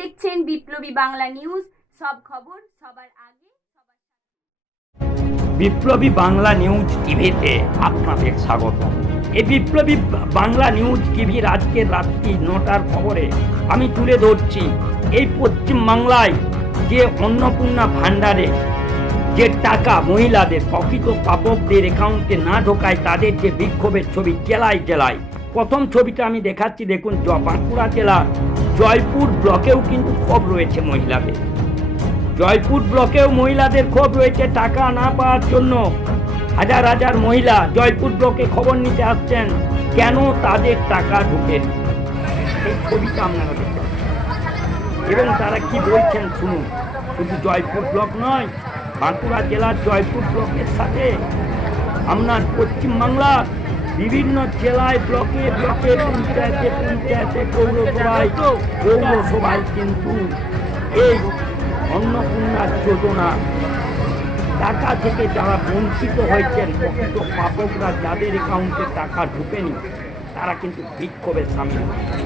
দেখছেন বিপ্লবী বাংলা নিউজ, সব খবর সবার আগে। বিপ্লবী বাংলা নিউজ টিভিতে আপনাদের স্বাগত। এই বিপ্লবী বাংলা নিউজ টিভির আজকের রাত্রি 9টার খবরে আমি তুলে ধরছি এই পশ্চিমবাংলায় যে অন্নপূর্ণা ভাণ্ডারে যে টাকা মহিলাদের প্রকৃত প্রাপকদের অ্যাকাউন্টে না ঢোকায় তাদের যে বিক্ষোভের ছবি জেলায় জেলায়। প্রথম ছবিটা আমি দেখাচ্ছি, দেখুন বাঁকুড়া জেলার জয়পুর ব্লকেও কিন্তু ক্ষোভ রয়েছে মহিলাদের। জয়পুর ব্লকেও মহিলাদের ক্ষোভ রয়েছে টাকা না পাওয়ার জন্য। হাজার হাজার মহিলা জয়পুর ব্লকে খবর নিতে আসছেন, কেন তাদের টাকা ঢোকেন। এই ছবিটা আপনারা দেখবেন এবং তারা কি বলছেন শুনুন। শুধু জয়পুর ব্লক নয়, বাঁকুড়া জেলার জয়পুর ব্লকের সাথে আপনার পশ্চিমবাংলার বিভিন্ন জেলায় ব্লকে ব্লকে পঞ্চায়েতে পঞ্চায়েতে পৌরসভায় কিন্তু এই অন্নপূর্ণা যোজনা টাকা থেকে যারা বঞ্চিত হয়েছেন, প্রকৃত প্রাপকরা যাদের অ্যাকাউন্টে টাকা ঢুকেনি তারা কিন্তু বিক্ষোভের সামিল হচ্ছে।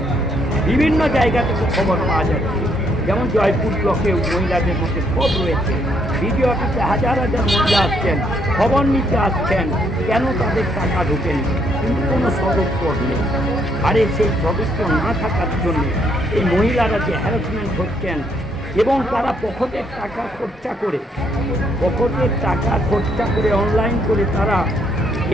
বিভিন্ন জায়গা থেকে খবর পাওয়া যাচ্ছে, যেমন জয়পুর ব্লকে মহিলাদের মধ্যে ক্ষোভ রয়েছে। বিডিও অফিসে হাজার হাজার মহিলা আসছেন, খবর নিতে আসছেন কেন তাদের টাকা ঢুকেনি, কিন্তু কোনো সদস্য নেই। আরে সেই সদস্য না থাকার জন্য এই মহিলারা যে হ্যারাসমেন্ট হচ্ছেন এবং তারা পকেটের টাকা খরচা করে অনলাইন করে তারা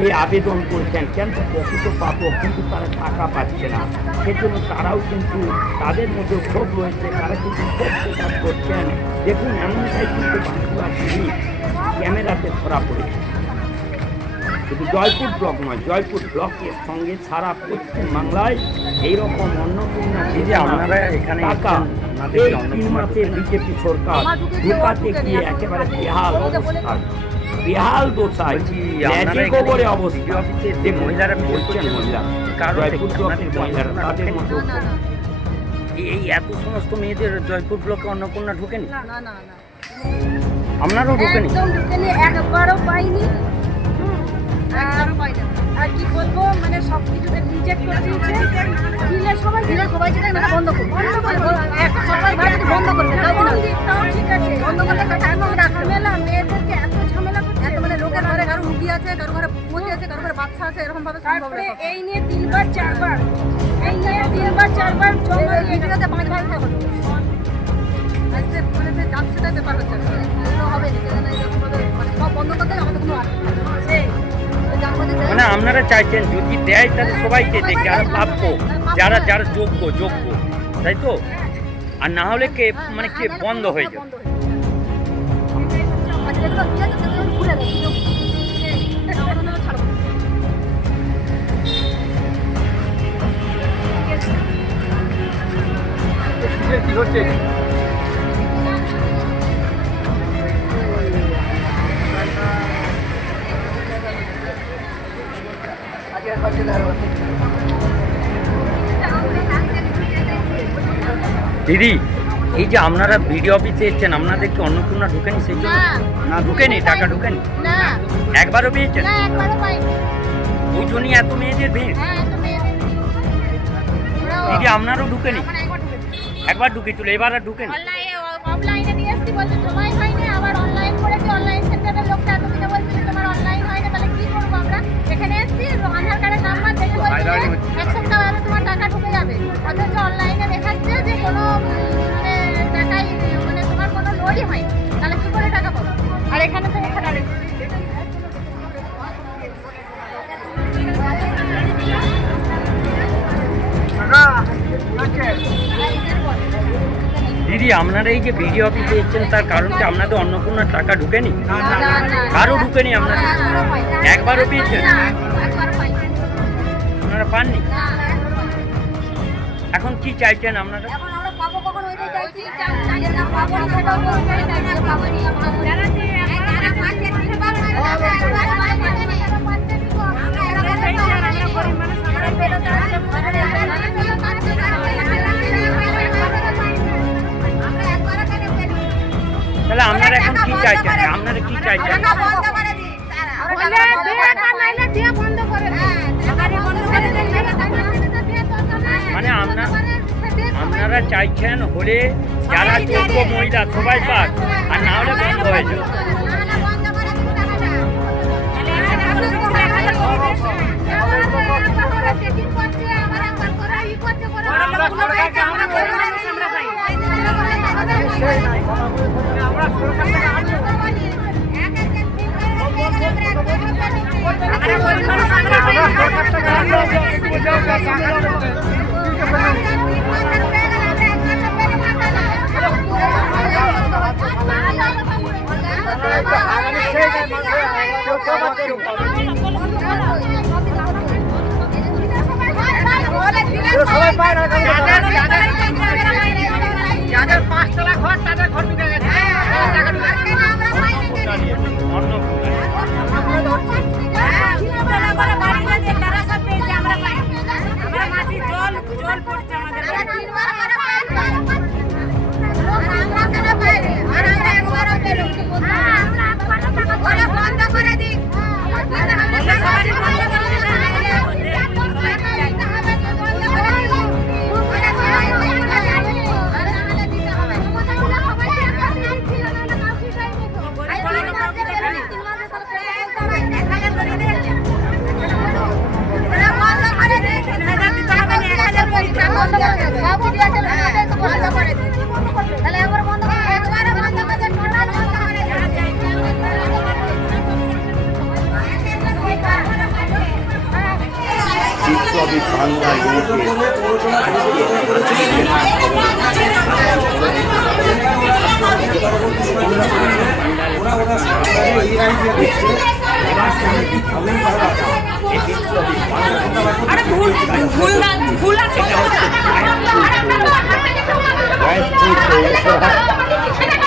এই আবেদন করছেন, কিন্তু প্রকৃত প্রাপক কিন্তু তারা টাকা পাচ্ছে না। সেজন্য তারাও কিন্তু তাদের মধ্যে ক্ষোভ রয়েছে, তারা কিন্তু ক্ষোভ প্রকাশ করছেন। দেখুন এমনটাই কিন্তু বাঁকুড়া টিভি ক্যামেরাতে ধরা পড়েছে। শুধু জয়পুর ব্লক নয়, জয়পুর ব্লকের সঙ্গে সারা পশ্চিমবাংলায় এইরকম অন্নপূর্ণা আপনারা এখানে টাকা এই 3 মাসের বিজেপি সরকার ঢোকাতে গিয়ে একেবারে বেহাল দশায় খবরে অবস্থা। যে মহিলারা বলছেন, জয়পুর ব্লকের মহিলারা তাদের মতো এই এত সমস্ত মেয়েদের জয়পুর ব্লকে অন্নপূর্ণা ঢুকেনি, আপনারও ঢুকেনি, একবারও পাইনি। আর কি বলবো, মানে সব কিছুতে রিজেক্ট করে দিয়েছে। সবাই যেটা মানে বন্ধ করবে, বন্ধ করবে ঠিক আছে, বন্ধ করলে ঝামেলা মেয়েদেরকে এত ঝামেলা করছে, মানে লোকের ঘরে কারো রুগী আছে, কারো ঘরে পৌঁছে আছে, কারো ঘরে বাচ্চা আছে, এরকম ভাবে এই নিয়ে 3বার 4বার জমা এটাতে 5 বার হলো। আজকে মানে যাচ্ছে তাই ব্যাপার হচ্ছে হবে মানে সব বন্ধ করতে আমাদের কোনো মানে আপনারা চাইছেন যদি দেয় তাহলে সবাইকে দেখে আর প্রাপ্য যারা যোগ্য, তাই তো? আর না হলে কে মানে কে বন্ধ হয়ে যাবে। কি হচ্ছে? দিদি, এই যে আপনারা বিডিও অফিসে এসছেন, আপনাদেরকে অন্নপূর্ণা ঢুকেনি সেই জন্য? না ঢুকেনি, টাকা ঢুকেনি, একবারও পেয়েছেন? ওই জন্যই এত মেয়েদের ভিড়। দিদি আপনারও ঢুকেনি? একবার ঢুকেছিল, এবার আর ঢুকেনি? দিদি আপনারা এই যে বিডিও অফিসে এসেছেন তার কারণ কি আপনাদের অন্নপূর্ণার টাকা ঢুকেনি? কারো ঢুকেনি? আপনাদের একবারও পেয়েছেন? আপনারা পাননি? এখন কি চাইছেন আপনারা? তাহলে আপনারা এখন কি চাইছেন? আপনারা কি চাইছেন? মানে আপনারা চাইছেন হলে যারা যোগ্য মহিলা সবাই পাক, আর না হলে বন্ধ হয়ে যাবে। সবাই পায় না, যাদের 5 তলা ঘর তাদের ঘর ঢুকে গেছে। বিপ্লবী বাংলা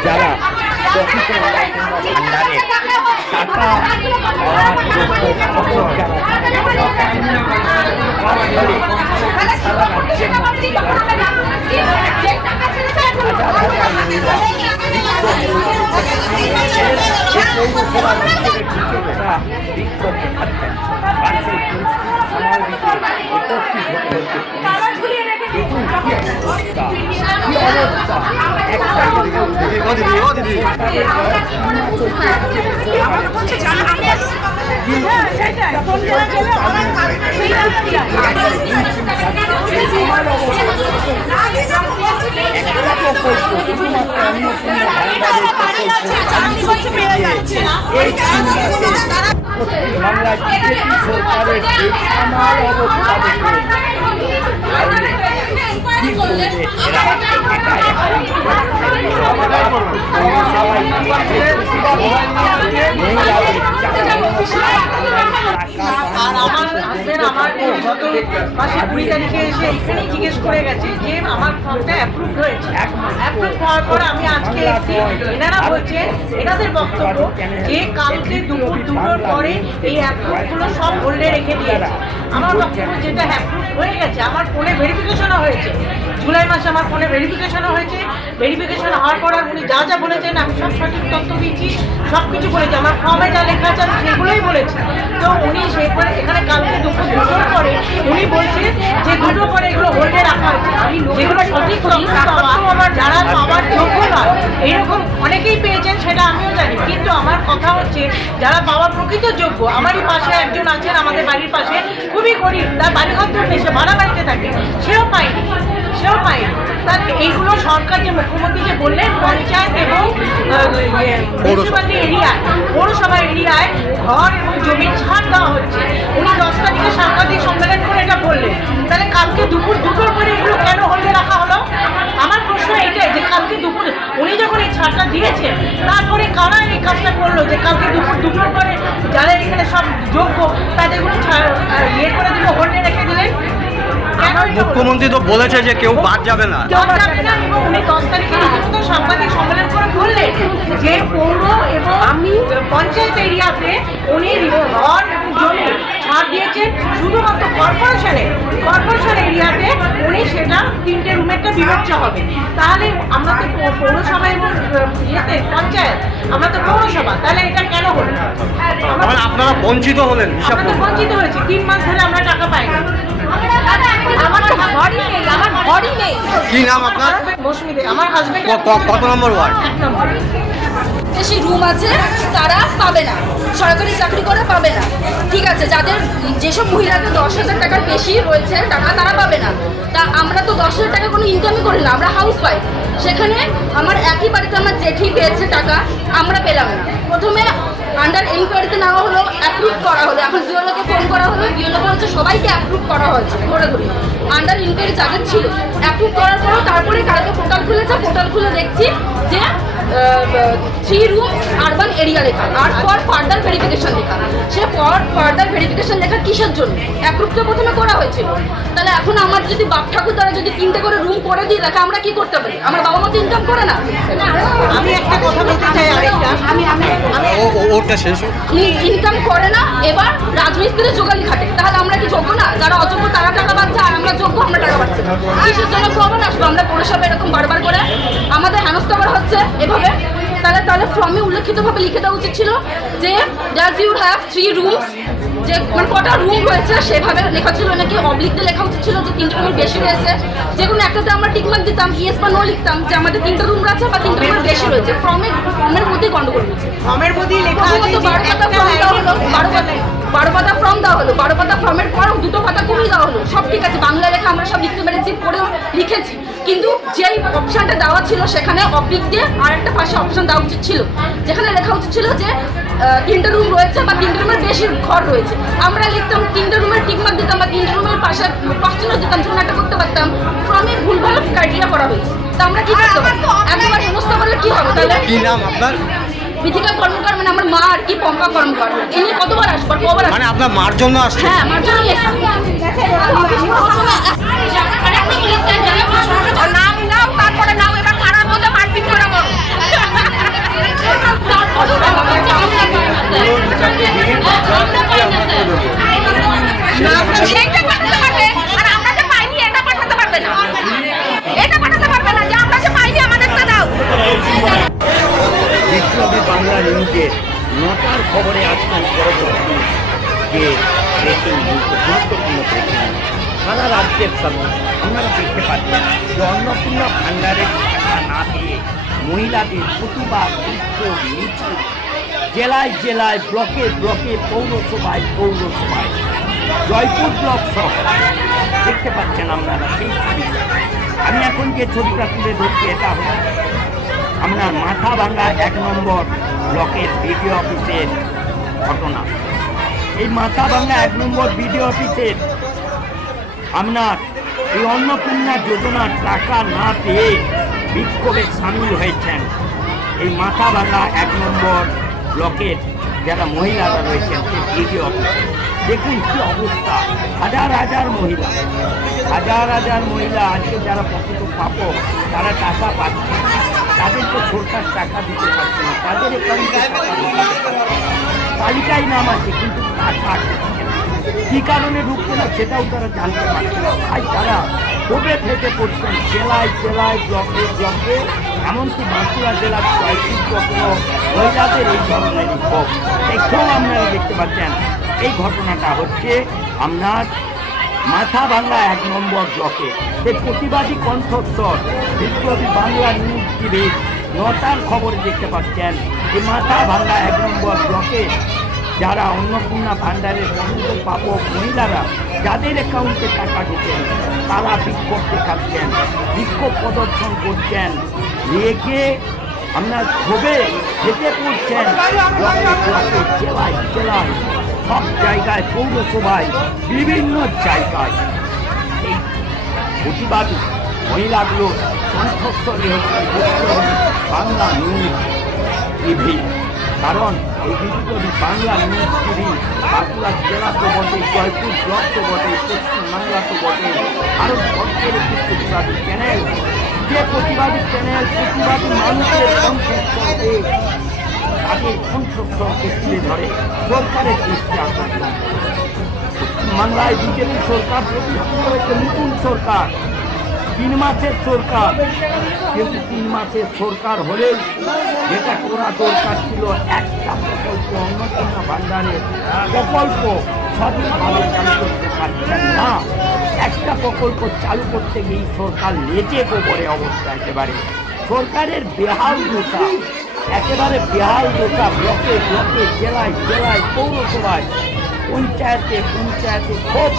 যারা ভান্ডারের টাকা পাওয়ার যোগ্য খবর যারা সারা রাজ্যের মধ্যে বিক্ষোভ দেখাচ্ছেন। মানুষের সামাল দিতে উপস্থিত হতে হচ্ছে বাংলায় বিজেপি সরকারের বেসামাল অবস্থা দেখে কি করবে এরা? আর আমার হাজবেন্ড আমার গত মাসে 20 তারিখে এসে এখানে জিজ্ঞেস করে গেছে যে আমার ফর্মটা অ্যাপ্রুভ হয়েছে। অ্যাপ্রুভ হওয়ার পর আমি আজকে এসেছি। এনারা বলছে, এনাদের বক্তব্য যে কালকে দুপুর 2টোর পরে এই অ্যাপ্রুভগুলো সব হোল্ডে রেখে দিয়েছে। আমার বক্তব্য যেটা অ্যাপ্রুভ হয়ে গেছে, আমার ফোনে ভেরিফিকেশনও হয়েছে, জুলাই মাসে আমার ফোনে ভেরিফিকেশনও হয়েছে। ভেরিফিকেশন হওয়ার পর উনি যা যা বলেছেন আমি সব সঠিক তথ্য দিয়েছি, সব কিছু বলেছি, আমার ফর্মে যা লেখা আছে আমি সেগুলোই বলেছি। তো উনি সেখানে এখানে কালকে দুপুর 2টোর পরে উনি বলছেন যে 2টোর পরে এগুলো হোল্ডে রাখা হয়েছে, যেগুলো সঠিক তথ্য পাওয়া যারা পাওয়ার যোগ্য নয়, এরকম অনেকেই পেয়েছেন সেটা আমিও জানি। কিন্তু আমার কথা হচ্ছে যারা পাওয়ার প্রকৃত যোগ্য, আমারই পাশে একজন আছেন আমাদের বাড়ির পাশে, খুবই গরিব, তার বাড়িঘর তো নেই, সে ভাড়া বাড়িতে থাকে, সেও পায়নি। তাহলে এইগুলো সরকার যে মুখ্যমন্ত্রী যে বললেন পঞ্চায়েত এবং মিউনিসিপ্যালিটি এরিয়ায়, পৌরসভা এরিয়ায় ঘর এবং জমি ছাড় দেওয়া হচ্ছে। উনি 10 তারিখে সাংবাদিক সম্মেলন করে এটা বললেন। তাহলে কালকে দুপুর 2টোর পরে এগুলো কেন হোল্ডে রাখা হলো? আমার প্রশ্ন এইটাই যে কালকে দুপুর উনি যখন এই ছাড়টা দিয়েছেন, তারপরে কারা এই কাজটা করলো যে কালকে দুপুর 2টোর পরে যারা এখানে সব যোগ্য তাদেরগুলো ইয়ে করে দিল, হোল্ডে রেখে দিলেন? মুখ্যমন্ত্রী তো বলেছে যে কেউ বাদ যাবে না। এবং উনি 10 তারিখে রীতিমতো সাংবাদিক সম্মেলন করে বললেন যে পৌর এবং পঞ্চায়েত এরিয়াতে উনি ঘর এবং জমি ছাড় দিয়েছেন, শুধুমাত্র কর্পোরেশন এরিয়াতে উনি সেটা 3টে রুমেরটা বিবেচ্য হবে। তাহলে আমরা তো পৌরসভা এবং ইয়েতে পঞ্চায়েত, আমরা তো পৌরসভা, তাহলে এটা কেন হলো? আপনারা বঞ্চিত হলেন হিসাব আমরা তো করুন। বঞ্চিত হয়েছি 3 মাস ধরে আমরা টাকা পাই না। আমার তো ঘরই নেই, আমার ঘরই নেই। কি নাম আপনার? মৌসুমী দে, আমার হাজবেন্ড কত নম্বর ওয়ার্ড? 1 নম্বর। বেশি রুম আছে তারা পাবে না, সরকারি চাকরি করে পাবে না। ঠিক আছে, যাদের যেসব মহিলাদের 10,000 টাকার বেশি রয়েছে টাকা তারা পাবে না। তা আমরা তো 10,000 টাকা কোনো ইনকামই করি না, আমরা হাউস ওয়াইফ। সেখানে আমার একই বাড়িতে আমার জেঠি পেয়েছে টাকা, আমরা পেলাম না। প্রথমে আন্ডার এনকোয়ারিতে নেওয়া হলো, অ্যাপ্রুভ করা হলো। এখন বিওলোকে ফোন করা হলো, বিওলো বলছে সবাইকে অ্যাপ্রুভ করা হয়েছে ঘোরাঘুরি। আন্ডার ইনকোয়ারি যাদের ছিল অ্যাপ্রুভ করার পরও তারপরে কালকে পোর্টাল খুলেছে, পোর্টাল খুলে দেখছি যে 3 রুম আরবান এরিয়া লেখা আর ফর ফার্দার ভেরিফিকেশন লেখা। সে ফর ফার্দার ভেরিফিকেশন লেখা কিসের জন্য? অ্যাপ্রুভ তো প্রথমে করা হয়েছিল। তাহলে এখন আমার যদি বাপ ঠাকুর দ্বারা যদি 3টে করে রুম করে দিয়ে লেখা, আমরা কি করতে পারি? আমার বাবা মা তো ইনকাম করে না। আমি একটা কথা বলতে চাই, আরেকটা ওটা শেষ হোক। ইনকাম করে না, এবার রাজমিস্ত্রি জোগালি খাটে। তাহলে আমরা কি যোগ্য না? যারা অযোগ্য তারা টাকা পাচ্ছে, আর আমরা যোগ্য আমরা টাকা পাচ্ছি না। কিসের জন্য প্রমাণ আসবো? আমরা পৌরসভা এরকম বারবার করে আমাদের হেনস্থা করা হচ্ছে এভাবে। তাহলে ফর্মে উল্লেখিতভাবে লিখে দেওয়া উচিত ছিল যে ডাজ ইউ হ্যাভ 3 রুমস, যে মানে কটা রুম রয়েছে সেভাবে লেখা ছিল। নাকি অবলিকতে লেখা উচিত ছিল যে 3টে রুমের বেশি রয়েছে। যে কোনো একটাতে আমরা টিকমার্ক দিতাম, ইয়েস বা নো লিখতাম যে আমাদের 3টে রুম আছে বা 3টে রুমের বেশি রয়েছে। ফর্মের মধ্যেই গন্ডগোল হয়েছে। ফর্মের মধ্যেই লেখা আছে যে 12 পাতা ফর্ম দেওয়া হলো, 12 পাতা ফর্ম দেওয়া হলো, 12 পাতা ফর্মের পর 2টো পাতা কমিয়ে দেওয়া হলো। সব ঠিক আছে, বাংলা লেখা আমরা সব লিখতে পেরেছি, পড়েও লিখেছি। কিন্তু যেই অপশনটা দেওয়া ছিল সেখানে অবলিক দিয়ে আর একটা পাশে অপশন দেওয়া উচিত ছিল, যেখানে লেখা উচিত ছিল যে 3টে রুম রয়েছে বা 3টে রুমের বেশি ঘর রয়েছে। আমরা লিখতাম 3টে রুমের টিকমার্ক দিতাম বা 3টে রুমের পাশে পাঁচটা দিতাম, যখন একটা করতে পারতাম। ফর্মে ভুলভাল ক্রাইটেরিয়া করা হয়েছে। তা আমরা কি করতে পারি? একবার হেনস্থা করলে কি হবে? তাহলে কি নাম আপনার? বিথিকা কর্মকার, মানে আমার মা আর কি, পম্পা কর্মকার। এ নিয়ে কতবার আসবার, কবার আসবার? মানে আপনার মার জন্য আসছে? হ্যাঁ, আমার জন্যই নাম নাও, তারপরে নাও, এবার কারার মধ্যে মারপিট করে বলো। সেইটা পাঠাতে পারবে, আর আমরা যে পাইনি এটা পাঠাতে পারবে না। এটা পাঠাতে পারবে না যে আমরা যে পাইনি আমাদেরটা দাও। বিপ্লবী বাংলা নিউজের 9টার খবরে আসছেন পরবর্তী যে ব্রেকিং নিউজ, গুরুত্বপূর্ণ ব্রেকিং নিউজ। সারা রাজ্যের সঙ্গে আপনারা দেখতে পাচ্ছেন যে অন্নপূর্ণা ভাণ্ডারের টাকা না পেয়ে মহিলাদের প্রতিবাদ, বিক্ষোভ, মিছিল জেলায় জেলায়, ব্লকে ব্লকে, পৌরসভায় পৌরসভায়, জয়পুর ব্লক সহ দেখতে পাচ্ছেন আপনারা সেই ছবি। আমি এখন যে ছবিটা তুলে ধরছি এটা হল আপনার মাথাভাঙ্গা 1 নম্বর ব্লকের বিডিও অফিসের ঘটনা। এই মাথাভাঙ্গা 1 নম্বর বিডিও অফিসের আপনার এই অন্নপূর্ণা যোজনার টাকা না পেয়ে বিক্ষোভে সামিল হয়েছেন এই মাথাভাঙ্গা 1 নম্বর ব্লকের যারা মহিলারা রয়েছেন সেই বিডিও অফিসে। দেখুন কি অবস্থা, হাজার হাজার মহিলা, হাজার হাজার মহিলা আজকে যারা প্রকৃত প্রাপক তারা টাকা পাচ্ছে, তাদেরকে সরকার টাকা দিতে পারছে না, তাদের অ্যাকাউন্টে টাকা ঢোকাতে পারছে না। তালিকায় নাম আছে কিন্তু টাকা ঢুকছে না। কী কারণে ঢুকছে না সেটাও তারা জানতে পারছে না। তাই তারা ক্ষোভে ফেটে পড়ছেন জেলায় জেলায়, ব্লকে ব্লকে, এমনকি বাঁকুড়া জেলার 6টি ব্লকেও মহিলাদের এই ধরনের ক্ষোভ। এখানেও আপনারা দেখতে পাচ্ছেন এই ঘটনাটা হচ্ছে আপনার মাথাভাঙ্গা 1 নম্বর ব্লকে। সেই প্রতিবাদী কণ্ঠস্বর বিপ্লবী বাংলা নিউজ টিভির 9টার খবরে দেখতে পাচ্ছেন যে মাথাভাঙ্গা 1 নম্বর ব্লকে যারা অন্নপূর্ণা ভাণ্ডারের প্রকৃত প্রাপক মহিলারা যাদের অ্যাকাউন্টে টাকা ঢুকেন তারা বিক্ষোভ দেখাচ্ছেন, বিক্ষোভ প্রদর্শন করছেন, রেগে আপনার ক্ষোভে ফেটে পড়ছেন ব্লকে ব্লকে, জেলায় জেলায়, সব জায়গায়, পৌরসভায়, বিভিন্ন জায়গায়। এই প্রতিবাদী মহিলাগুলো কণ্ঠস্বরী হচ্ছে বাংলা নিউজ টিভি। কারণ এই বিপ্লবী বাংলা নিউজ টিভি বাঁকুড়া জেলা তো বটে, জয়পুর ব্লক তো বটে, পশ্চিমবাংলা তো বটে, ভারতবর্ষের একটি প্রতিবাদী চ্যানেল। যে প্রতিবাদী চ্যানেল প্রতিবাদী মানুষের কণ্ঠস্বরকে, তাদের কণ্ঠস্বরকে তুলে ধরে সরকারের দৃষ্টি আকর্ষণ। পশ্চিমবাংলায় বিজেপি সরকার প্রতিষ্ঠিত হয়েছে, নতুন সরকার। 3 মাসের সরকার, কিন্তু 3 মাসের সরকার হলেও যেটা করা দরকার ছিল, একটা প্রকল্প অন্নপূর্ণা ভাণ্ডারের প্রকল্প সঠিকভাবে চালু করতে পারছেন না। একটা প্রকল্প চালু করতে গিয়ে সরকার লেজে গোবরে অবস্থা, একেবারে সরকারের বেহাল দশা, একেবারে বেহাল দশা। ব্লকে ব্লকে, জেলায় জেলায়, পৌরসভায়, পঞ্চায়েতে পঞ্চায়েতে সব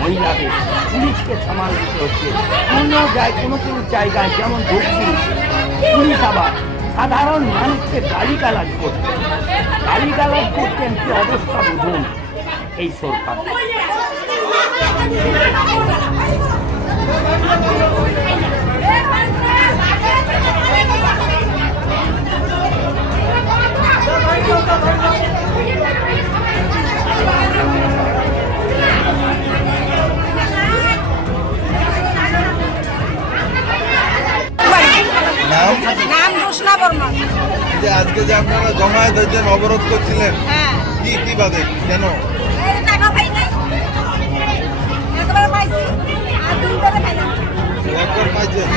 মহিলাদের পুলিশকে সামাল দিতে হচ্ছে। কোনো জায়গায় যেমন ধূপগুড়ি পুলিশ আবার সাধারণ মানুষকে গালিগালাজ করছে, গালিগালাজ করছেন। কি অবস্থা বুঝুন এই সরকার। নাম জোসনা বর্মন। যে আজকে যে আপনারা জমায়েত হয়েছেন, অবরোধ করছিলেন, হ্যাঁ, কি বাদে, কেন? এই টাকা পাই নাই, একবার পাইছি আর দুইবার পাইলাম। একবার পাইছেন,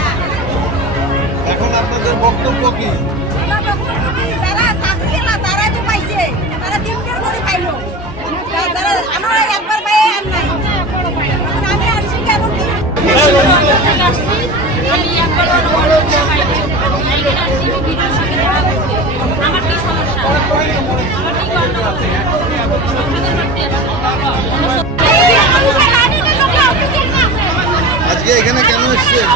এখন আপনাদের বক্তব্য কি? যারা চাকরি না তারাই তো পাইছে, তারা তিনটার করে পাইলো। যারা আমরা একবার পাই আর নাই, আমি আসছি কেমন আজকে এখানে কেন এসছেন?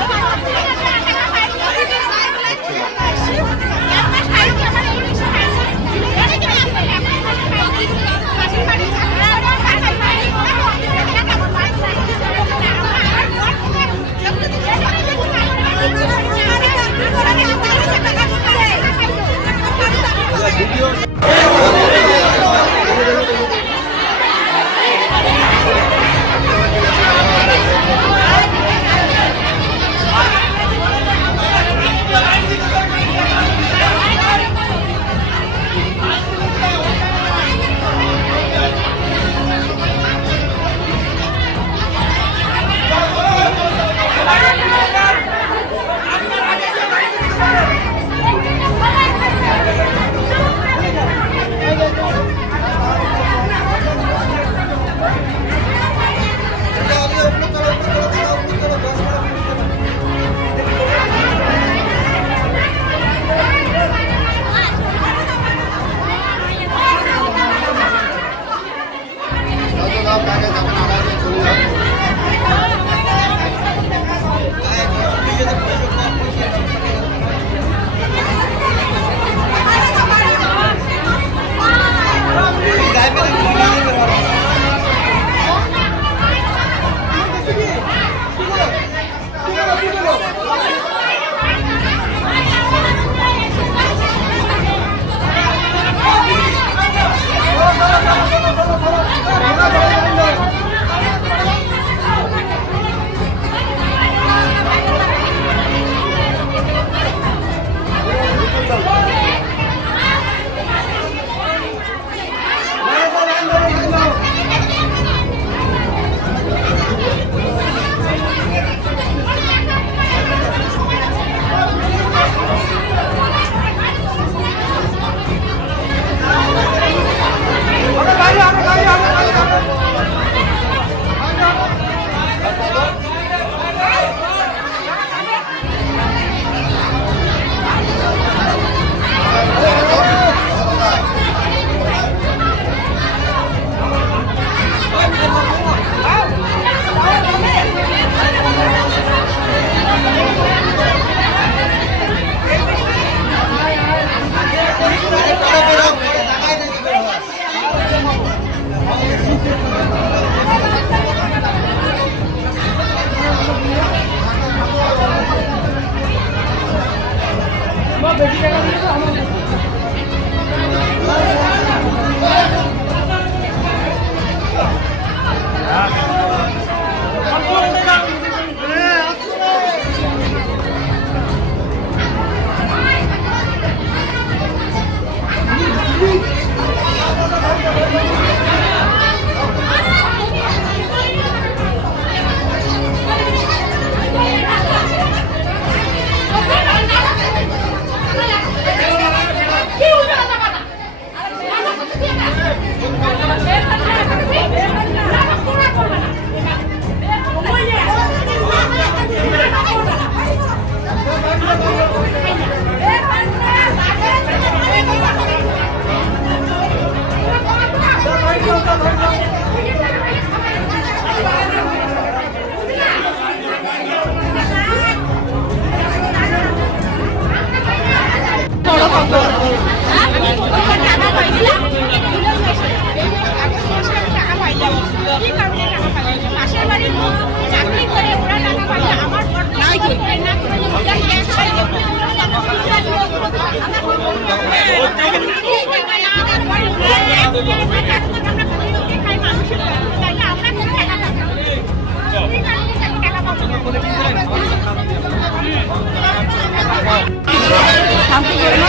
শান্তি করে না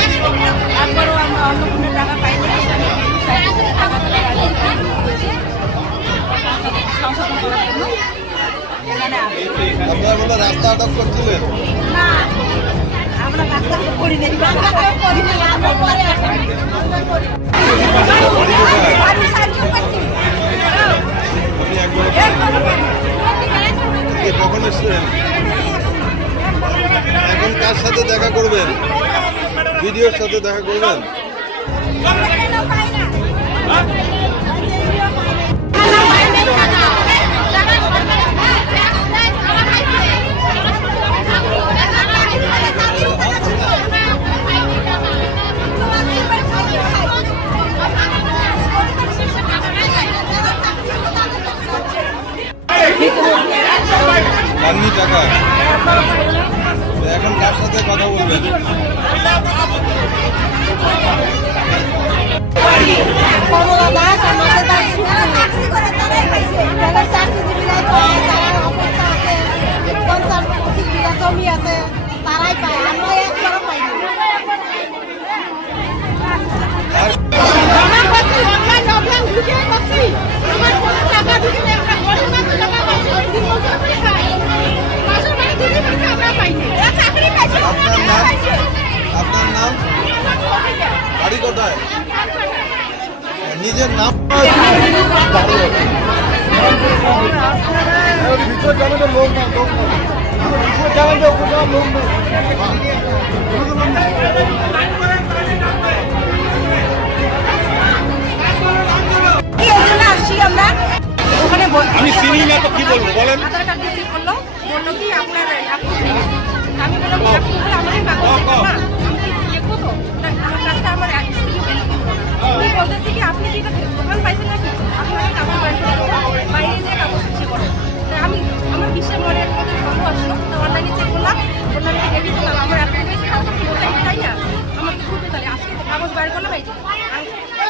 একবারও আমরা অন্য কোনো টাকা পাইনি টাকা তুলে সংশোধন করার জন্য এখানে আসি। আপনারা বলে রাস্তা আটক করছিলেন? না আমরা রাস্তা করি নাই কখন এসছেন? এখন কার সাথে দেখা করবেন? ভিডিওর সাথে দেখা করবেন? পাননি টাকা? এখন কার সাথে কথা বলবেন? কমলা দাস আমাদের যারা চাকরিজীবীরা পায়, যারা অবস্থা আছে, 50-25 বিঘা জমি আছে, তারাই পায়, আমরা একবারও পাইনি। আমার কাছে অনলাইন ঢুকে করছি, আমার কোনো টাকা ঢুকে নেই, আমরা গরিব মানুষ টাকা পাচ্ছি, ওই দিন মজুর করে খাই। মাসের বাড়ি দিদি পাচ্ছে, আমরা পাইনি। এরা চাকরি পাইছে, আপনার নাম? আপনার নাম? বাড়ি কোথায়? নিজের নাম? আমি চিনি না তো কি বলবো বলেন। আধার কার্ড দিয়ে করলো, বললো কি আপনার অ্যাপ্রুভ হয়ে গেছে। আমি বললাম অ্যাপ্রুভ হলে আমাদের কাগজ দেখো না, আমি কি দেখবো তো আমার কাজটা আমার স্ত্রী উনি বলতেছি কি আপনি কি এটা দোকান পাইছেন নাকি আপনাকে কাগজ বাইরে করে দেবো, বাইরে যে কাগজ ইচ্ছে করে। আমি আমার বিশ্বের মনে একটা সন্দেহ আসলো, তো অনলাইনে চেক করলাম, বললাম কি রেডি করলাম আমার অ্যাপ্রুভ হয়েছে, কাগজ কি বলতে তাই না আমাকে খুব তাহলে আজকে কাগজ বাইর করলাম, এই যে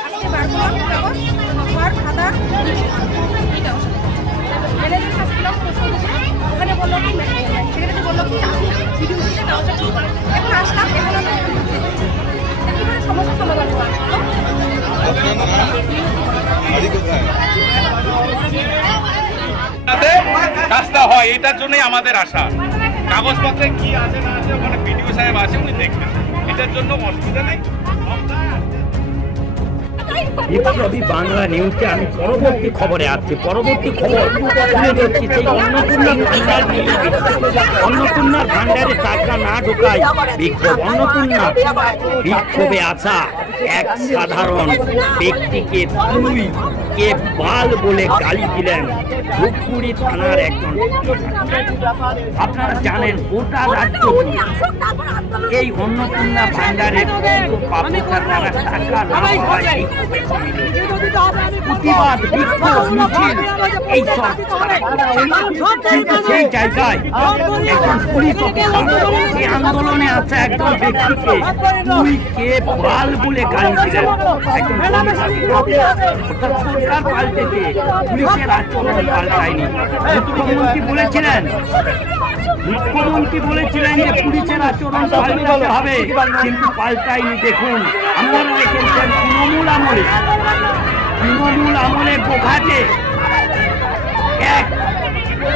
আজকে বার করলাম কাগজ আমার খাতা এইটা ম্যানেজার কাছে গেলাম, ওখানে বললো কি সেখানে বললো কি আপনি ভিডিও দিলে কাগজটা ঠিক করে। এখন আসলাম, এখন আমরা কীভাবে সমস্যার সমাধান করা আপনার নাম? বাড়ি কোথায়? যাতে কাজটা হয় এটার জন্যই আমাদের আশা। কাগজপত্রে কি আছে না আছে ওখানে বিডিও সাহেব আছে, উনি দেখবেন, এটার জন্য অসুবিধা নেই। বিপ্লবী বাংলা নিউজে আমি পরবর্তী খবরে আসছি। পরবর্তী খবর তুলে ধরছি সেই অন্নপূর্ণার ভান্ডার নিয়ে বিক্ষোভ। অন্নপূর্ণার ভান্ডারে টাকা না ঢোকায় বিক্ষোভ। অন্নপূর্ণা বিক্ষোভে আসা এক সাধারণ ব্যক্তিকে তুই কে বাল বলে গালি দিলেন ধূপগুড়ি থানার একজন। আপনারা জানেন গোটা রাজ্য জুড়ে এই অন্নপূর্ণা ভান্ডারে পাপটা তারা টাকা না হয় প্রতিবাদ বিক্ষোভ মিছিল এইসব কিন্তু সেই জায়গায় একজন পুলিশ অফিসার এই আন্দোলনে আছে একজন ব্যক্তিকে তুই কে বাল বলে গালি দিলেন একজন পুলিশ অফিসার। সরকার পাল্টেছে, পুলিশের আচরণ পাল্টায়নি। মুখ্যমন্ত্রী বলেছিলেন যে পুলিশের আচরণ পাল্টাতে হবে, কিন্তু পাল্টায়নি। দেখুন আপনারা দেখেছেন তৃণমূল আমলে গোঘাটে এক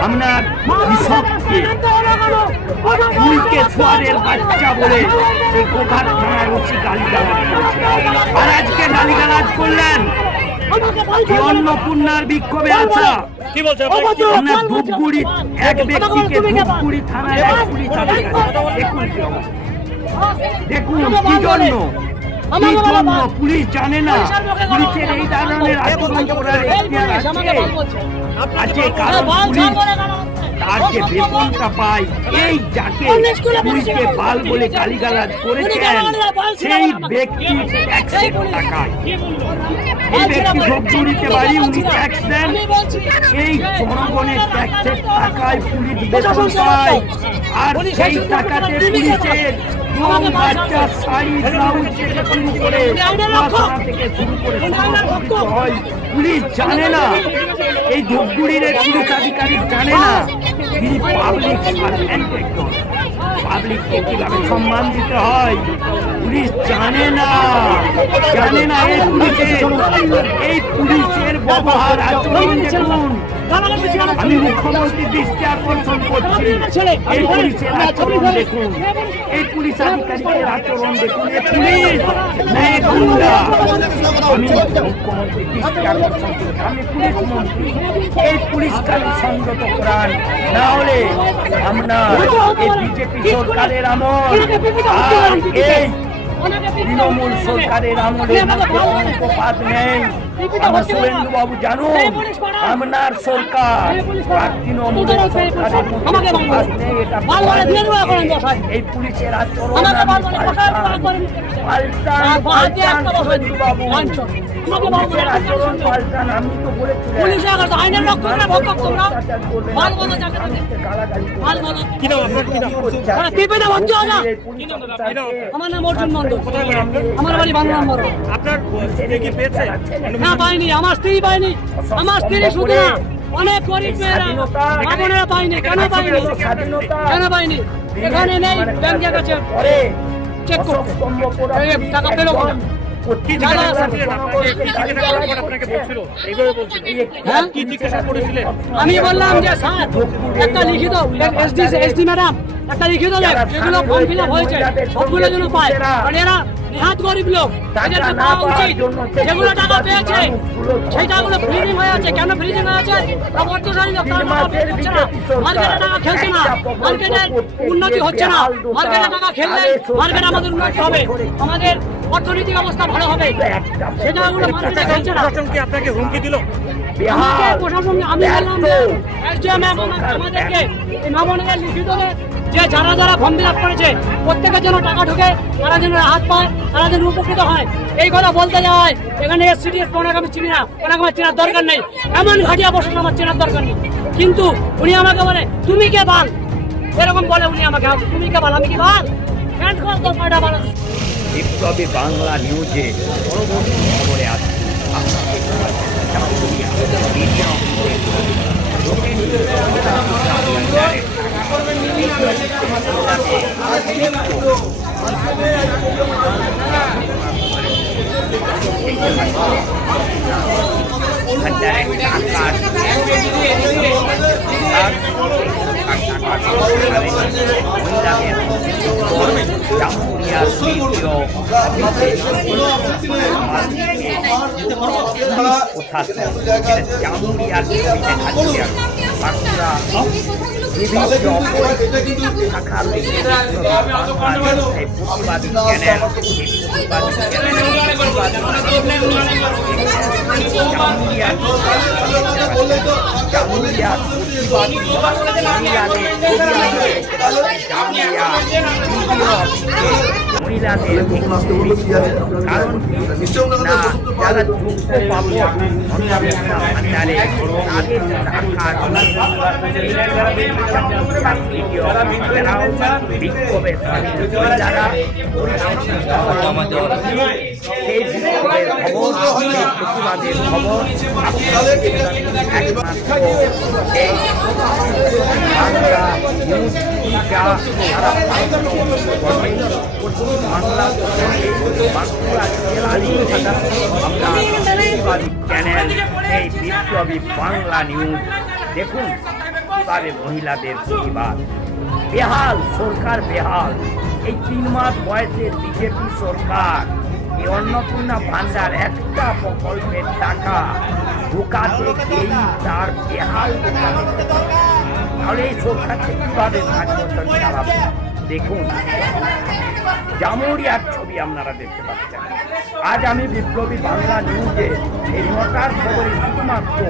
আপনার কৃষককে ফুলকে ছোয়ারের বাচ্চা বলে সেই গোঘাট থানার ওসি গালিগালাজ করেছে। আর আজকে গালিগালাজ করলেন অন্নপূর্ণার বিক্ষোভে আসা কি বলছে আপনার ধূপগুড়ি এক ব্যক্তিকে ধূপগুড়ি থানায় এক পুলিশ আধিকারিক। দেখুন কি জন্য পুলিশ জানে না পুলিশের এই ধরনের আচরণ করার এখতিয়ার আছে কারণ পুলিশ তার যে বেতনটা পায় এই যাকে পুলিশকে বাল বলে গালিগালাজ করেছেন সেই ব্যক্তি ট্যাক্সের টাকায়। এই ব্যক্তি ধূপগুড়িতে বাড়ি, উনি ট্যাক্স দেন, এই জনগণের ট্যাক্সের টাকায় পুলিশ বেতন পায়। আর সেই টাকাতে পুলিশের বাচ্চা শাড়ি ব্লাউজ থেকে শুরু করে থেকে শুরু করে হয়। পুলিশ জানে না এই ধূপগুড়ির এক পুলিশ আধিকারিক জানে না তিনি পাবলিক সার্ভেন্ট একজন, পাবলিককে কিভাবে সম্মান দিতে হয় পুলিশ জানে না। এই পুলিশের ব্যবহার আচরণ দেখুন। আমি মুখ্যমন্ত্রীর দৃষ্টি আকর্ষণ করছি, এই পুলিশের আচরণ দেখুন, এই পুলিশ আধিকারিকের আচরণ দেখুন। এই পুলিশ না এই গুন্ডা। আমি মুখ্যমন্ত্রীর দৃষ্টি আকর্ষণ করছি, আমি পুলিশ মন্ত্রী। এই পুলিশকারী সংযত করান, না হলে আমরা এই বিজেপি সরকারের আমল আর এই তৃণমূল সরকারের আমলে উপপাত নেই। আমার সুরেন্দ্র বাবু জানুন, আপনার সরকার আর তৃণমূলের সরকারের মধ্যে উপপাত নেই। এটা এই পুলিশের আচরণ পাল্টান সুরেন্দ্র বাবু, পুলিশের আচরণ পাল্টান। আমি তো আমার নাম অর্জুন মন্ডল, আমার বাড়ি বাংলা নম্বর। আপনার কি পেয়েছে? না পাইনি, আমার স্ত্রী পাইনি, আমার স্ত্রী শুধু না অনেক গরিব মেয়েরা বোনেরা পাইনি। কেন পাইনি? এখানে নেই, ব্যাংকে গেছে চেক করতে, টাকা পেলো না। আমি বললাম যে স্যার একটা লিখিত এসডি ম্যাডাম একটা লিখিত দেখ, যেগুলো ফর্ম ফিল আপ হয়েছে সবগুলো যেন পায়। আর এরা নেহাত গরিব লোক, এদেরকে পাওয়া উচিত। যেগুলো টাকা পেয়েছে সেই টাকাগুলো ফ্রিজিং হয়ে আছে। কেন ফ্রিজিং হয়ে আছে? অর্থশালী লোক, তারা টাকা পে করছে না, মার্কেটে টাকা খেলছে না, মার্কেটের উন্নতি হচ্ছে না। মার্কেটে টাকা খেললে মার্কেটে আমাদের উন্নতি হবে, আমাদের অর্থনৈতিক অবস্থা ভালো হবে। সেই টাকাগুলো মার্কেটে খেলছে না। প্রশাসন কি আপনাকে হুমকি দিল? আমাকে প্রশাসন, আমি বললাম যে এসডিএম আমাদেরকে এই মামনের লিখিত যে যারা যারা ফর্ম ফিল আপ করেছে প্রত্যেকের যেন টাকা ঢোকে, তারা যেন হাত পায়, তারা যেন উপকৃত হয়, এই কথা বলতে যাওয়া হয়। এখানে সিডিএস ওনাকে আমি চিনি না, ওনাকে আমার চেনার দরকার নেই, এমন ঘাটিয়া প্রশাসন আমার চেনার দরকার নেই। কিন্তু উনি আমাকে বলে তুমি কে বাল, এরকম বলে উনি আমাকে, তুমি কে বাল, আমি কি বাল? বিপ্লবী বাংলা নিউজে পরবর্তী খবরে আসছে চ্যানেল এই বিপ্লবী বাংলা নিউজ। দেখুন কিভাবে মহিলাদের প্রতিবাদ। বেহাল সরকার, বেহাল। এই 3 মাস বয়সের বিজেপি সরকার এই অন্নপূর্ণা ভান্ডার একটা প্রকল্পের টাকা ঢোকাতে গিয়েই তার বেহাল। তাহলে এই সরকারকে কিভাবে 5 বছর চালাবে? দেখুন জামুরিয়ার ছবি আপনারা দেখতে পাচ্ছেন। আজ আমি বিপ্লবী বাংলা নিউজে এই 9টার খবরে শুধুমাত্র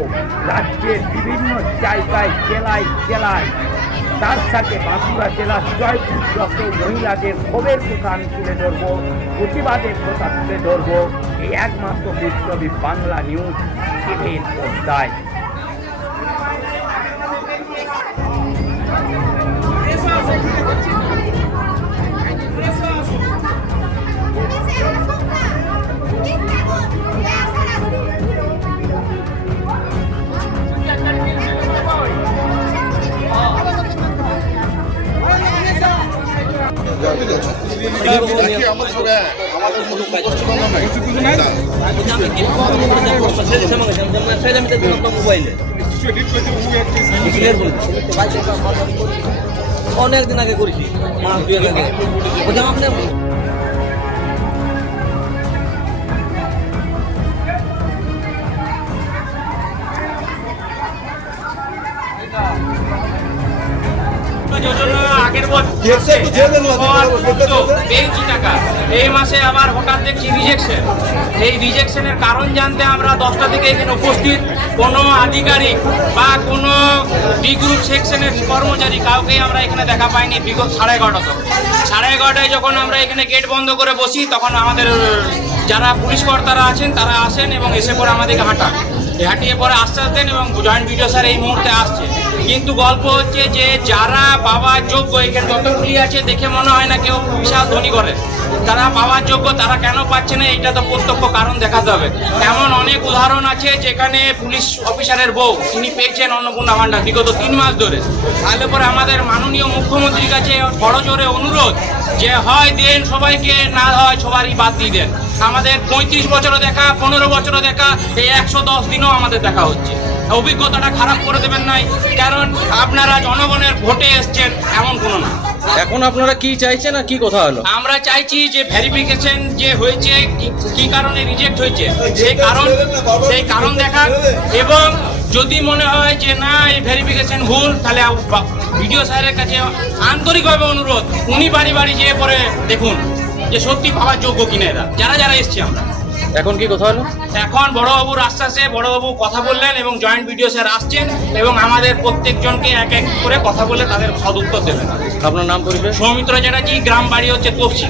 রাজ্যের বিভিন্ন জায়গায় জেলায় জেলায়, তার সাথে বাঁকুড়া জেলার জয়পুর যত মহিলাদের ক্ষোভের কথা আমি তুলে ধরবো, প্রতিবাদের কথা তুলে ধরবো এই একমাত্র বিপ্লবী বাংলা নিউজ টিভির পর্দায়। আমাদের কোনো কষ্টকর নাই না। অনেকদিন আগে করেছি মাস 2 আগে বললাম আপনি আগের বছর পেয়েছি টাকা, এই মাসে আবার হঠাৎ দেখছি রিজেকশন। এই রিজেকশনের কারণ জানতে আমরা 10টা থেকে এখানে উপস্থিত, কোনো আধিকারিক বা কোনো ডি গ্রুপ সেকশনের কর্মচারী কাউকেই আমরা এখানে দেখা পাইনি বিগত 11:30 তক। 11:30টায় যখন আমরা এখানে গেট বন্ধ করে বসি তখন আমাদের যারা পুলিশ কর্তারা আছেন তারা আসেন এবং এসে পরে আমাদেরকে হাঁটিয়ে পরে আশ্বাস দেন এবং জয়েন্ট ভিডিও স্যার এই মুহূর্তে আসছে। কিন্তু গল্প হচ্ছে যে যারা পাওয়ার যোগ্য, এখানে যতগুলি আছে দেখে মনে হয় না কেউ বিশাল ধনী করে, তারা পাওয়ার যোগ্য তারা কেন পাচ্ছে না এইটা তো প্রত্যক্ষ কারণ দেখাতে হবে। এমন অনেক উদাহরণ আছে যেখানে পুলিশ অফিসারের বউ তিনি পেয়েছেন অন্নপূর্ণা ভাণ্ডার বিগত 3 মাস ধরে। তাহলে পরে আমাদের মাননীয় মুখ্যমন্ত্রীর কাছে বড় জোরে অনুরোধ যে হয় দেন সবাইকে, না হয় সবারই বাদ দিয়ে দেন। আমাদের 35 বছরও দেখা, 15 বছরও দেখা, এই 110 দিনও আমাদের দেখা হচ্ছে। অভিজ্ঞতাটা খারাপ করে দেবেন নাই, কারণ আপনারা জনগণের ভোটে এসছেন এমন কোনো না। এখন আপনারা কি চাইছেন আর কি কথা হলো? আমরা চাইছি যে ভেরিফিকেশন যে হয়েছে কি কারণে রিজেক্ট হয়েছে সেই কারণ দেখান, এবং যদি মনে হয় যে না এই ভেরিফিকেশন ভুল, তাহলে ভিডিও স্যারের কাছে আন্তরিকভাবে অনুরোধ উনি বাড়ি বাড়ি যেয়ে পরে দেখুন যে সত্যি পাওয়ার যোগ্য কিনা এরা যারা যারা এসছি আমরা। এখন কি কথা হলো? এখন বড়বাবুর আশ্বাসে বড়বাবু কথা বললেন এবং জয়েন্ট ভিডিও স্যার আসছেন এবং আমাদের প্রত্যেকজনকে এক এক করে কথা বলে তাদের সদুত্তর দেবেন। আপনার নাম পরিচয়? সৌমিত্র চ্যাটার্জি, গ্রাম বাড়ি হচ্ছে তপসি।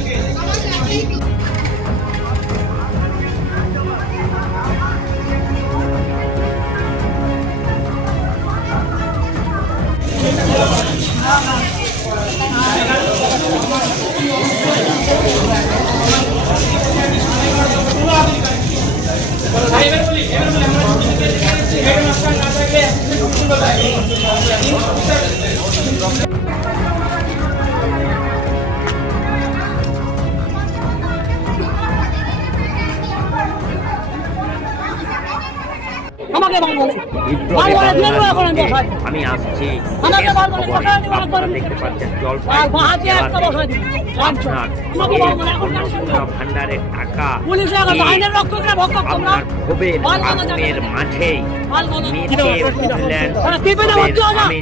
আমাকে বাল বলে আমি আসছি। আমাকে বাল বলে বসায় দিও, আপনারা দেখতে পাচ্ছেন আর বাহাতে একটা বসায় দিও। আমাকে বাল বলে এখন গান শুনবে। ভান্ডারের টাকা পুলিশ এখন আইনের রক্ষকরা ভক্ষক তোমরা আপনার ক্ষোভের বাল বলে আগুনের মাঝেই বাল বলে মেতে উঠলেন। হ্যাঁ, টিপে দাও, ভর্তি হও না। আমি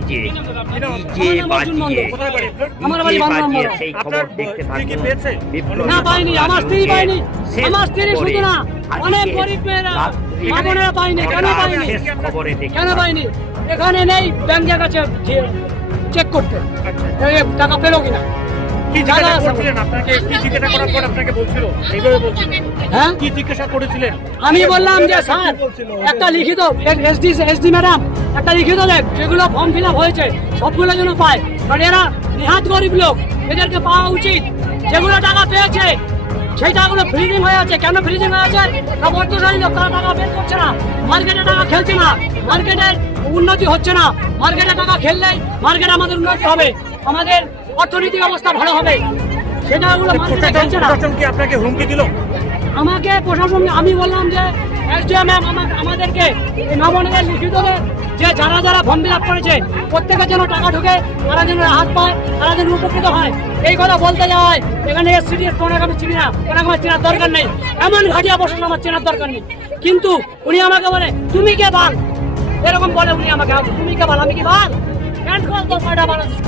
যে বাজিয়ে আমার বাড়ি বাংলা নম্বর। সেই খবর আপনার দেখতে স্ত্রী কি থাকুন। পেয়েছে? বিপ্লবী না পাইনি, আমার স্ত্রী পাইনি। শেষ আমার স্ত্রী খবরে শুধু না, অনেক আজকে গরিব মেয়েরা রাত্রি মা বোনেরা পাইনি। কেন পাইনি? শেষ খবরে দেখতে কেন পাইনি? এখানে নেই ব্যাংকের কাছে চেক করতে এই টাকা পেলো কিনা। কি জিজ্ঞাসা করছিলেন আপনাকে? কি জিজ্ঞাসা করার পর আপনাকে বলছিল এইভাবে বলছিলেন? হ্যাঁ, কি জিজ্ঞাসা করেছিলেন? আমি বললাম যে স্যার একটা লিখিত এসডি ম্যাডাম একটা লিখিত দেখ যেগুলো ফর্ম ফিল আপ হয়েছে সবগুলো যেন পায়, কারণ এরা নেহাত গরিব লোক, এদেরকে পাওয়া উচিত। যেগুলো টাকা পেয়েছে সেই টাকাগুলো ফ্রিজিং হয়ে আছে। কেন ফ্রিজিং হয়ে আছে? তা বর্তমানে লোক তারা টাকা বের করছে না, মার্কেটে টাকা খেলছে না, মার্কেটের উন্নতি হচ্ছে না। মার্কেটে টাকা খেললেই মার্কেটে আমাদের উন্নতি হবে, আমাদের অর্থনৈতিক অবস্থা ভালো হবে। সেটা ওগুলো মার্কেটে খেলছে না। প্রশাসন কি আপনাকে হুমকি দিল? আমাকে প্রশাসন, আমি বললাম যে এসডিএম ম্যাম আমাদেরকে এই নবনের লিখিত দেন যে যারা যারা ফর্ম ফিল আপ করেছে প্রত্যেকের যেন টাকা ঢুকে, তারা যেন হাত পায়, তারা যেন উপকৃত হয়, এই কথা বলতে যাওয়া হয়। এখানে সিরিয়াস কোনো আমি চিনি না, কোনো আমার চেনার দরকার নেই, এমন ঘাটিয়া প্রশাসন আমার চেনার দরকার নেই। কিন্তু উনি আমাকে বলে তুমি কে বাল, এরকম বলে উনি আমাকে, তুমি কে বাল, আমি কি বাল? হ্যান্ড কল তো কয়টা বাল আছে।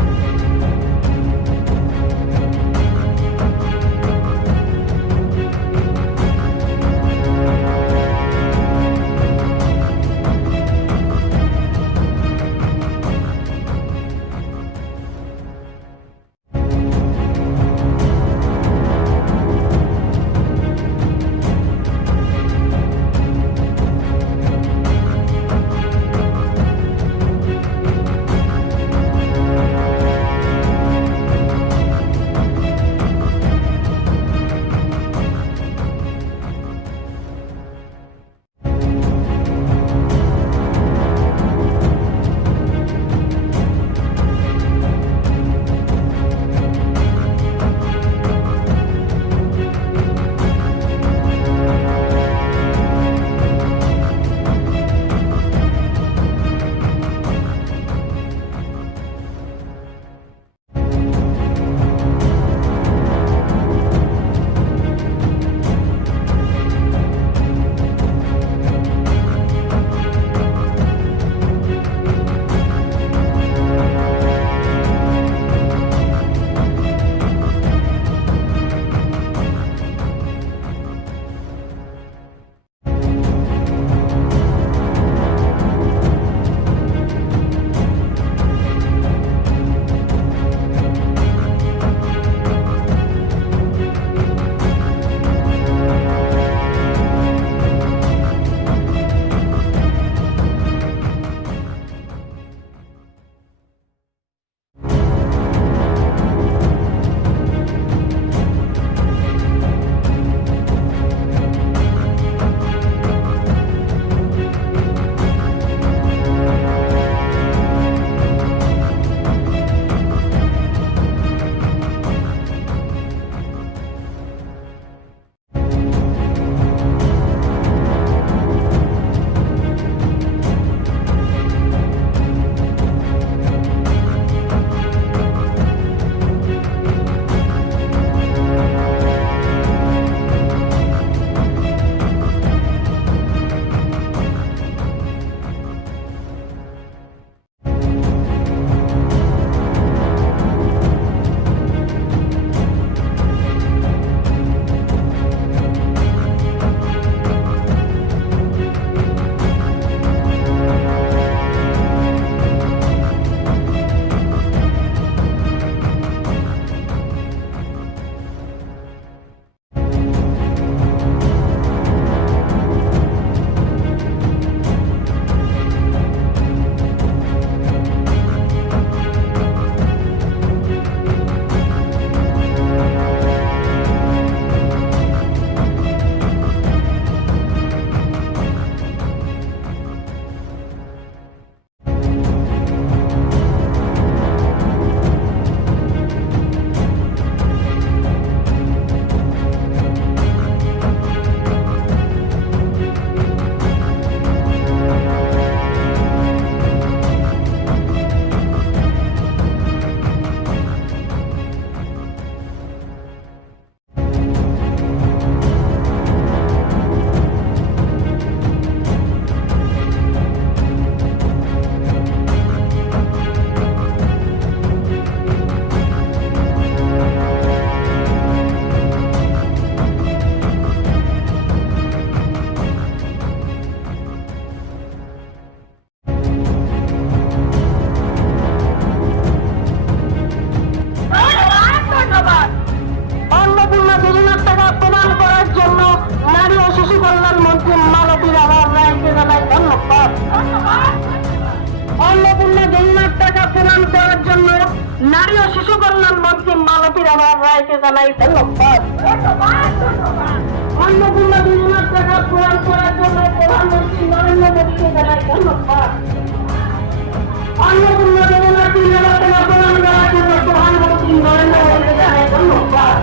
অন্নপূর্ণা যোজনার টাকা প্রদান করার জন্য নারী ও শিশু কল্যাণ মন্ত্রী মালতী রাভার রায়কে জানাই ধন্যবাদ। অন্নপূর্ণা যোজনার টাকা প্রদান করার জন্য প্রধানমন্ত্রী নরেন্দ্র মোদীকে জানাই ধন্যবাদ। অন্নপূর্ণা যোজনার টাকা প্রদান করার জন্য প্রধানমন্ত্রী নরেন্দ্র মোদীকে জানাই ধন্যবাদ।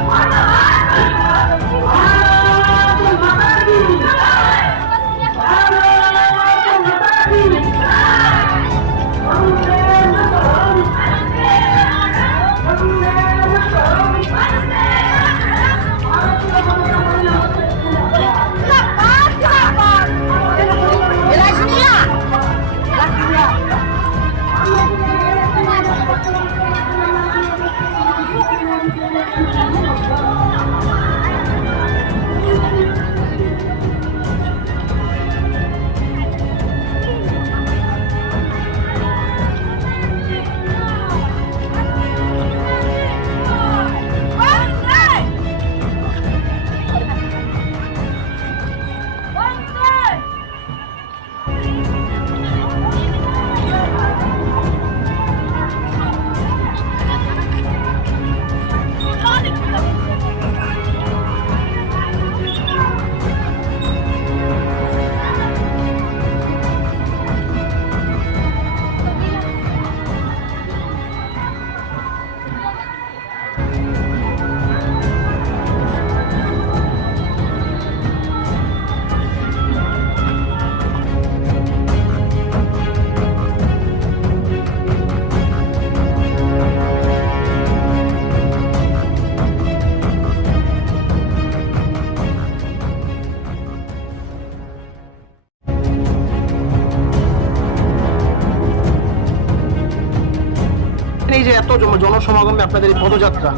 এই যে এত জনসমাগমে আপনাদের এই পদযাত্রা,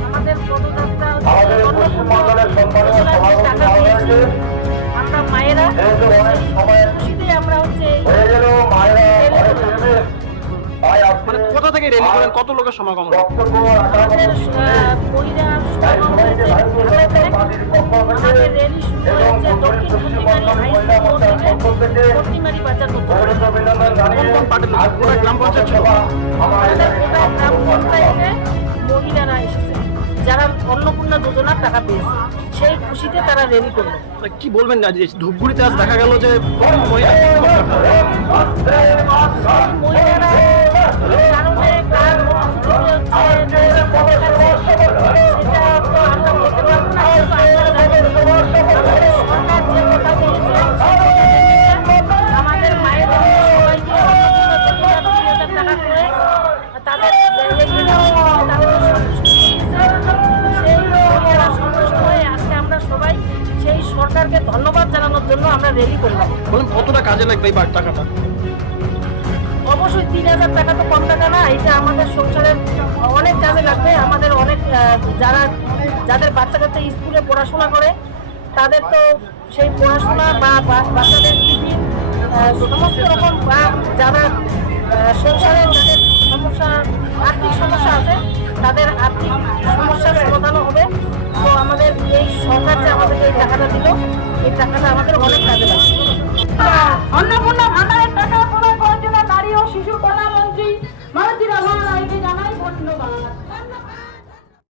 আমাদের পদযাত্রা আমরা মায়েরা খুশিতে আমরা হচ্ছে মানে কোথা থেকে রেলি করেন, কত লোকের সমাগম হয়? আমাদের মহিলা সমাগম হয়েছে আমাদের রেলি শুরু হয়েছে দক্ষিণ পশ্চিমারি হাই স্কুল থেকে পশ্চিমারি বাজার কোন কোন পার্টির লোক? পুরো গ্রাম পঞ্চায়েত ছিল? আমাদের গোটা গ্রাম পঞ্চায়েতে মহিলারা এসেছে যারা অন্নপূর্ণা যোজনার টাকা পেয়েছে, সেই খুশিতে তারা রেলি করলো। কি বলবেন না, যে ধূপগুড়িতে আজ দেখা গেল যে মহিলা মহিলারা কারণে কার প্রতিশ্রুতি হচ্ছে সেটা তো আমরা বলতে পারবো না, কিন্তু আমরা জানি সরকার যে কথা দিয়েছে আমাদের মায়েদের সবাইকে টাকা করে তাদের সন্তুষ্ট দিয়েছে। সেই মহিলারা সন্তুষ্ট হয়ে আজকে আমরা সবাই সেই সরকারকে ধন্যবাদ জানানোর জন্য আমরা রেলি করলাম। বলুন কতটা কাজে লাগবে এই টাকাটা? অবশ্যই 3,000 টাকা তো কম টাকা না, এটা আমাদের সংসারের অনেক কাজে লাগবে। আমাদের অনেক যাদের বাচ্চা কাচ্চা স্কুলে পড়াশোনা করে তাদের তো সেই পড়াশোনা বা বাচ্চাদের টিফিন সমস্ত রকম, বা যারা সংসারে যাদের সমস্যা আর্থিক সমস্যা আছে তাদের আর্থিক সমস্যার সমাধানও হবে। তো আমাদের এই সরকার যে আমাদের এই টাকাটা দিল, এই টাকাটা আমাদের অনেক কাজে লাগবে। অন্নপূর্ণা ভান্ডার